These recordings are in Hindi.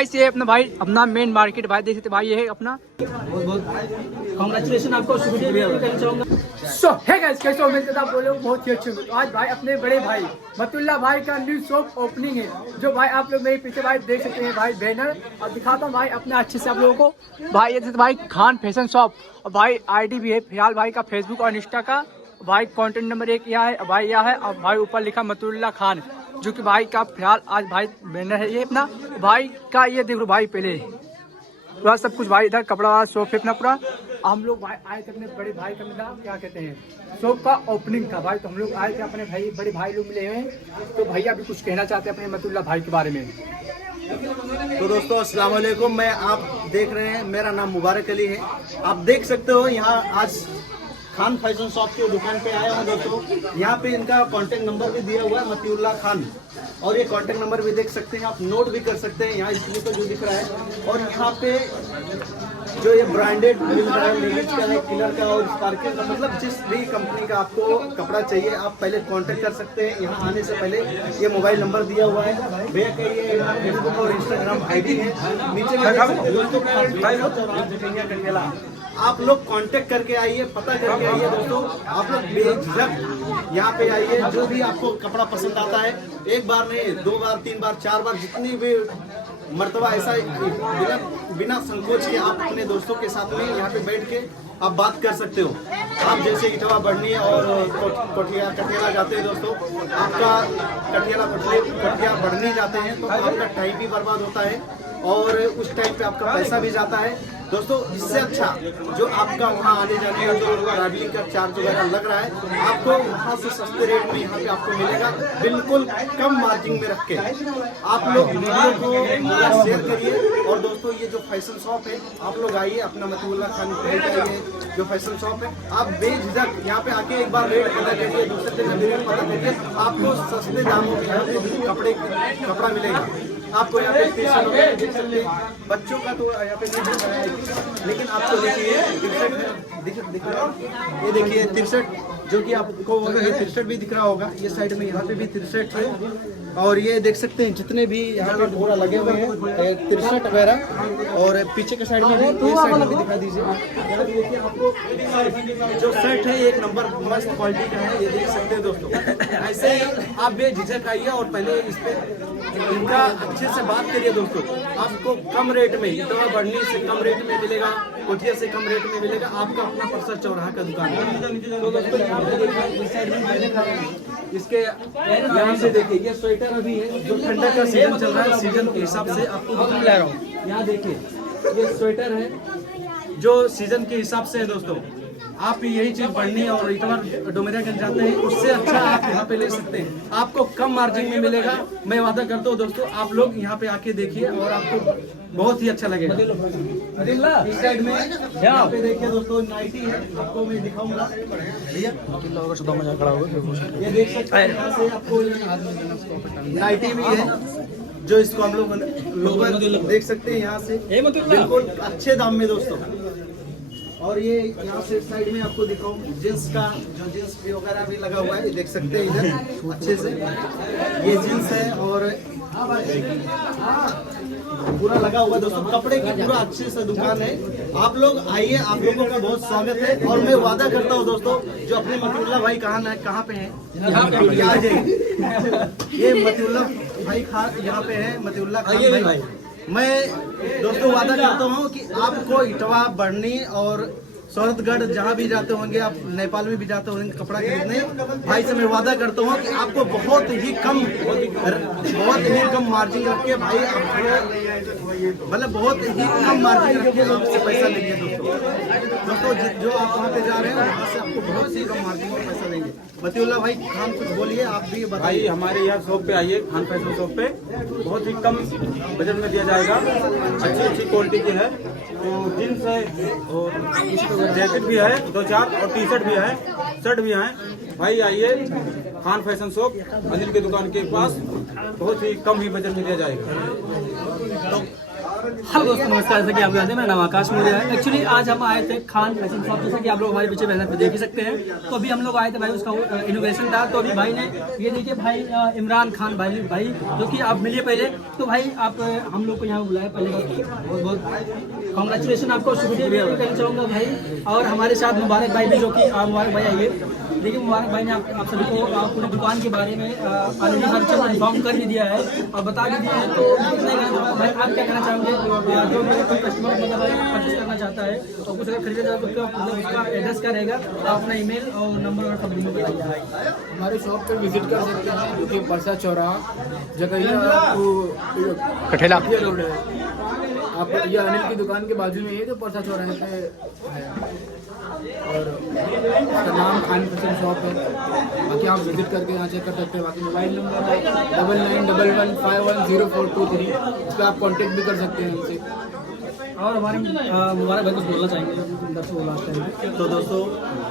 ये अपना भाई अपना मेन मार्केट भाई देख सकते भाई ये है अपना। बहुत बहुत कांग्रेचुलेशन आपको, शुक्रिया भी करना चाहूँगा। सो है गाइस, कैसे हो? मिलते था बोलो बहुत ही अच्छे। तो आज भाई अपने बड़े भाई मतुल्ला भाई का न्यू शॉप ओपनिंग है, जो भाई आप लोग मेरे पीछे भाई देख सकते हैं भाई बैनर। और दिखाता हूँ भाई अपने अच्छे से आप लोगों को। भाई ये भाई खान फैशन शॉप, और भाई आईडी भी है फिलहाल भाई का फेसबुक और इंस्टा का। भाई कॉन्टेंट नंबर 1 यह है भाई, यह है। और भाई ऊपर लिखा मतुल्ला खान, जो कि भाई का फिलहाल आज भाई बैनर है ये अपना भाई का। ये देखो भाई पहले पूरा सब कुछ भाई इधर कपड़ा वाला शॉप है अपना पूरा। हम लोग भाई आए थे अपने बड़े भाई का मिला क्या कहते हैं शॉप का ओपनिंग था भाई, तो हम लोग आए थे अपने भाई बड़े भाई लोग मिले हुए। तो भैया भी कुछ कहना चाहते हैं अपने मतुल्ला भाई के बारे में। तो दोस्तों अस्सलाम वालेकुम, मैं आप देख रहे हैं, मेरा नाम मुबारक अली है। आप देख सकते हो यहाँ आज खान फैशन शॉप की दुकान पे आया हूँ दोस्तों। यहाँ पे इनका कांटेक्ट नंबर भी दिया हुआ है मतुल्ला खान, और ये कांटेक्ट नंबर भी देख सकते हैं, आप नोट भी कर सकते हैं यहाँ स्क्रीन पर जो दिख रहा है। और यहाँ पे जो ये ब्रांडेड मिल रहा है, लेडीज का है, किलर का और स्पार्किल का, मतलब जिस भी कंपनी का आपको कपड़ा चाहिए आप पहले कांटेक्ट कर सकते हैं। यहाँ आने से पहले ये मोबाइल नंबर दिया हुआ है भैया का, ये फेसबुक और इंस्टाग्राम आईडी है नीचे में। आप लोग कांटेक्ट करके आइए, पता करके आइए दोस्तों। आप लोग बेझिझक यहाँ पे आइए, जो भी आपको कपड़ा पसंद आता है, एक बार नहीं 2 बार 3 बार 4 बार जितनी भी मर्तबा ऐसा बिना संकोच के आप अपने दोस्तों के साथ में यहाँ पे बैठ के आप बात कर सकते हो। आप जैसे इटवा बढ़नी और कटियाला जाते हैं दोस्तों, आपका कटिया बढ़नी जाते हैं तो आपका टाइम भी बर्बाद होता है और उस टाइम पे आपका पैसा भी जाता है दोस्तों। इससे अच्छा जो आपका वहाँ आने जाने का जो ट्रैवलिंग का चार्ज वगैरह लग रहा है, आपको वहाँ से सस्ते रेट में यहाँ पे आपको मिलेगा, बिल्कुल कम मार्जिन में रख के। आप लोग वीडियो को पूरा शेयर करिए। और दोस्तों ये जो फैशन शॉप है, आप लोग आइए अपना मतुल्ला खान आइए, जो फैशन शॉप है आप बेझिझक यहाँ पे आके एक बार रेट पता करिए, दूसरे दिन रेट पता करिए, आपको सस्ते दामों में कपड़ा मिलेगा। आपको यहाँ पे बच्चों का तो यहाँ पे नहीं दिख रहा है, लेकिन आपको देखिए दिख रहा है, ये देखिए 63 जो कि आपको ये 63 भी दिख रहा होगा। ये साइड में यहाँ पे भी 63 है, और ये देख सकते हैं जितने भी यहाँ पे पूरा लगे हुए हैं 63 वगैरह। और पीछे के साइड में भी, ये साइड में भी दिखा दीजिए। यहाँ पे देखिए आपको जो शर्ट है एक नंबर मस्त क्वालिटी का है, ये देख सकते हैं दोस्तों। ऐसे ही आप बेझिझक आइए और पहले इस पे इनका अच्छे से बात करिए दोस्तों। आपको कम रेट में, इतना बढ़नी से कम रेट में मिलेगा, कोठिया से कम रेट में मिलेगा। आपका अपना परसर चौराहा का दुकान है। तो दोस्तों यहाँ पे देखिए इस साइड में दिखा रहा है, इसके यहाँ से देखिए ये स्वेटर अभी है जो ठंडा का सीजन चल रहा है, सीजन के हिसाब से आपको दिखा रहा हूँ। यहाँ देखिए ये स्वेटर है जो सीजन के हिसाब से है दोस्तों। आप यही चीज बढ़नी और इतवार डोमेरियागंज जाते हैं, उससे अच्छा आप यहाँ पे ले सकते हैं, आपको कम मार्जिन में मिलेगा। मैं वादा करता हूँ दोस्तों, आप लोग यहाँ पे आके देखिए और आपको बहुत ही अच्छा लगेगा। इस साइड में यहाँ पे देखिए दोस्तों नाइटी है, आपको मैं दिखाऊंगा भैया, ये देख सकते हैं। यहाँ से आपको नाइटी भी है जो इसको हम लोग देख सकते हैं यहाँ से, बिल्कुल अच्छे दाम में दोस्तों। और ये यहाँ से साइड में आपको दिखाऊं जींस का, जो जींस भी वगैरह भी लगा हुआ है, ये देख सकते हैं इधर अच्छे से। ये जींस है और पूरा लगा हुआ दोस्तों, कपड़े की पूरा अच्छे से दुकान है। आप लोग आइए, आप लोगों का बहुत स्वागत है। और मैं वादा करता हूँ दोस्तों, जो अपने मतुल्ला भाई कहाँ पे हैं, आ जाइए। ये मतुल्ला भाई खान यहाँ पे है, मतुल्ला खान भाई। मैं दोस्तों वादा करता हूँ कि आपको इटवा बढ़नी और सूरतगढ़ जहाँ भी जाते होंगे, आप नेपाल में भी जाते होंगे कपड़ा खरीदने, भाई से मैं वादा करता हूँ कि आपको बहुत ही कम मार्जिन रख के भाई आपको, मतलब बहुत ही कम मार्जिन रख के आपसे पैसा लेंगे दोस्तों। जो आप वहाँ पे जा रहे हैं वहाँ से आपको बहुत ही कम मार्जिन में पैसा देंगे। मतुल्ला भाई खान कुछ बोलिए, आप भी बताइए। हमारे यहाँ शॉप पे आइए, खान फैशन शॉप पे बहुत ही कम बजट में दिया जाएगा, अच्छी क्वालिटी की है। तो जींस है और जैकेट भी है 2-4 और टी शर्ट भी है, शर्ट भी है। भाई आइए खान फैशन शॉप अनिल की दुकान के पास, बहुत ही कम ही बजट में दिया जाएगा। तो हेलो दोस्तों, नमस्कार। जैसा कि आप जानते हैं, मेरा नाम आकाश मौर्य है। एक्चुअली आज हम आए थे खान फैशन शॉप, जैसा कि आप लोग हमारे पीछे बैनर पे देख ही सकते हैं। तो अभी हम लोग आए थे भाई, उसका इनोवेशन था। तो अभी भाई ने ये देखिए भाई इमरान खान भाई जो कि आप मिलिए पहले। तो भाई आप हम लोग को यहाँ बुलाया, पहले बहुत बहुत कॉन्ग्रेचुलेशन आपको, शुक्रिया करना चाहूँगा भाई। और हमारे साथ मुबारक भाई भी, जो कि मुबारक भाई आइए। देखिए मुबारक भाई ने आप सभी को पूरी दुकान के बारे में ऑलरेडी हर चीज़ इन्फॉर्म कर भी दिया है और बता भी दिया है। तो भाई आप क्या कहना चाहोगे, जो मेरे कोई कस्टमर मतलब भाई परचेस करना चाहता है और कुछ अगर खरीदना चाहता है तो मतलब उसका एड्रेस क्या रहेगा, आप अपना ईमेल और नंबर और सब लिंक बताइए। हमारे शॉप पर विजिट कर सकते हैं, जो कि परसा चौराहा जगह कठेला रोड है। आप ये अनिल की दुकान के बाजू में है, जो परसा चौराहे पे है, और उसका नाम खान फैशन शॉप है। बाकी आप विजिट करके यहाँ चेक कर सकते हैं। बाकी मोबाइल नंबर है 9911510423, इस पर आप कांटेक्ट भी कर सकते हैं उनसे। और हमारे मुबारक भाई कुछ बोलना चाहेंगे दर्शकों को लास्ट टाइम? तो दोस्तों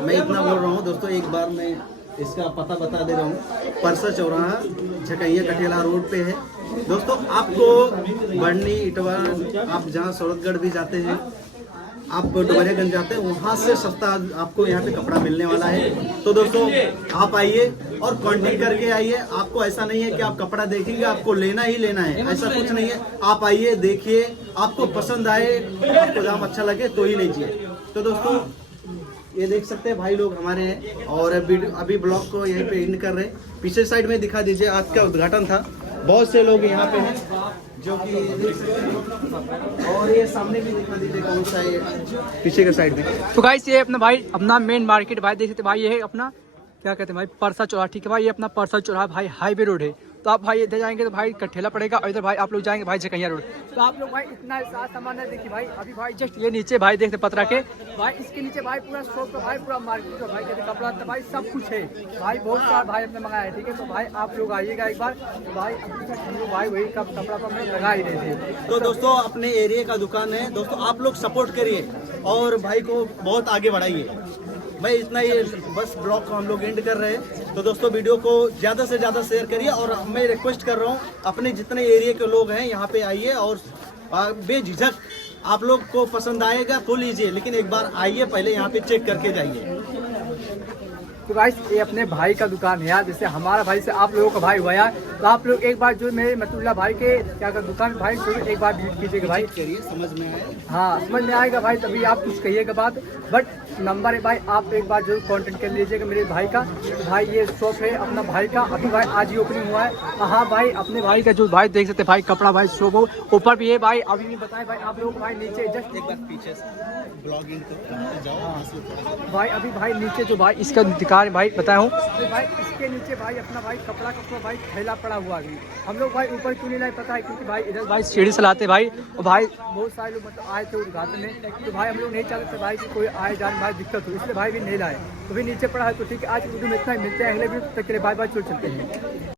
मैं इतना बोल रहा हूँ दोस्तों, एक बार मैं इसका पता बता दे रहा हूँ। परसा चौराहा झकैया कटेला रोड पे है दोस्तों। आपको बढ़नी इटवा, आप जहाँ सूरतगढ़ भी जाते हैं, आप डुमरियागंज जाते हैं, वहाँ से सस्ता आपको यहाँ पे कपड़ा मिलने वाला है। तो दोस्तों आप आइए और कांटेक्ट करके आइए। आपको ऐसा नहीं है कि आप कपड़ा देखेंगे आपको लेना ही लेना है, ऐसा कुछ नहीं है। आप आइए, देखिए, आपको पसंद आए, आपको दाम अच्छा लगे तो ही लीजिए। तो दोस्तों ये देख सकते हैं भाई लोग हमारे हैं, और अभी ब्लॉग को यहीं पे एंड कर रहे हैं। पीछे साइड में दिखा दीजिए, आज का उद्घाटन था, बहुत से लोग यहाँ पे हैं जो कि देख सकते हैं। और ये सामने भी दिखा दीजिए कौन सा है, पीछे के साइड में। तो गाइस ये अपना भाई अपना मेन मार्केट भाई देख सकते भाई, ये है अपना क्या कहते हैं भाई परसा चौराहा। ठीक है भाई, ये अपना परसा चौराहा भाई हाईवे रोड है। तो आप भाई इधर जाएंगे तो भाई कठेला पड़ेगा, और इधर भाई आप लोग जाएंगे भाई झकैया रोड। तो आप लोग भाई इतना सामान है, देखिए भाई अभी भाई जस्ट ये नीचे भाई देखते पतरा के भाई, इसके नीचे भाई पूरा शॉप का भाई पूरा मार्केट का भाई कहते कपड़ा तो भाई सब कुछ है भाई, बहुत सारा भाई हमने मंगाया है। ठीक है, तो भाई आप लोग आइएगा एक बार। तो भाई अभी तक हम लोग भाई वही कपड़ा तो हमने लगा ही रहे थे। तो दोस्तों अपने एरिया का दुकान है दोस्तों, आप लोग सपोर्ट करिए और भाई को बहुत आगे बढ़ाइए। भाई इतना ही, बस ब्लॉग को हम लोग एंड कर रहे हैं। तो दोस्तों वीडियो को ज़्यादा से ज़्यादा शेयर करिए, और मैं रिक्वेस्ट कर रहा हूँ अपने जितने एरिया के लोग हैं यहाँ पे आइए, और बेझिझक आप लोग को पसंद आएगा तो लीजिए, लेकिन एक बार आइए, पहले यहाँ पे चेक करके जाइए। तो गाइस ये अपने भाई का दुकान है यार, जैसे हमारा भाई से आप लोगों का भाई हुआ यार। तो आप लोग एक बार जो मेरे मतुल्ला भाई के क्या कर दुकान भाई जरूर एक बार विजिट कीजिएगा भाई, करिए, समझ में आए। हाँ समझ में आएगा भाई, तभी आप कुछ कहिएगा बात। बट नंबर है भाई, आप एक बार जरूर कांटेक्ट कर लीजिएगा मेरे भाई का। भाई ये शॉप है अपना भाई का, अभी भाई आज ही ओपनिंग हुआ है। हाँ भाई अपने भाई का जो भाई देख सकते हैं भाई, कपड़ा भाई शॉप ऊपर भी है भाई, अभी भी बताए भाई आप लोग भाई नीचे जस्ट एक बार पीछे ब्लॉगिंग तो जाओ भाई, अभी भाई नीचे जो भाई इसका दुकान भाई बताया हूँ, तो भाई इसके नीचे भाई अपना भाई कपड़ा का भाई थैला पड़ा हुआ है। हम लोग भाई ऊपर क्यों नहीं लाए पता है, क्योंकि भाई इधर भाई सीढ़ी से लाते भाई, और भाई बहुत सारे लोग मतलब आए थे उद्घाटन में। तो भाई हम लोग नहीं चाहते थे भाई कि कोई आए जाने भाई दिक्कत हो, इसलिए भाई भी नहीं लाए। तो भी नीचे पड़ा है। तो ठीक है, आज वीडियो में इतना ही, मिलते हैं अगले वीडियो तक के लिए, बाय बाय, चलते हैं।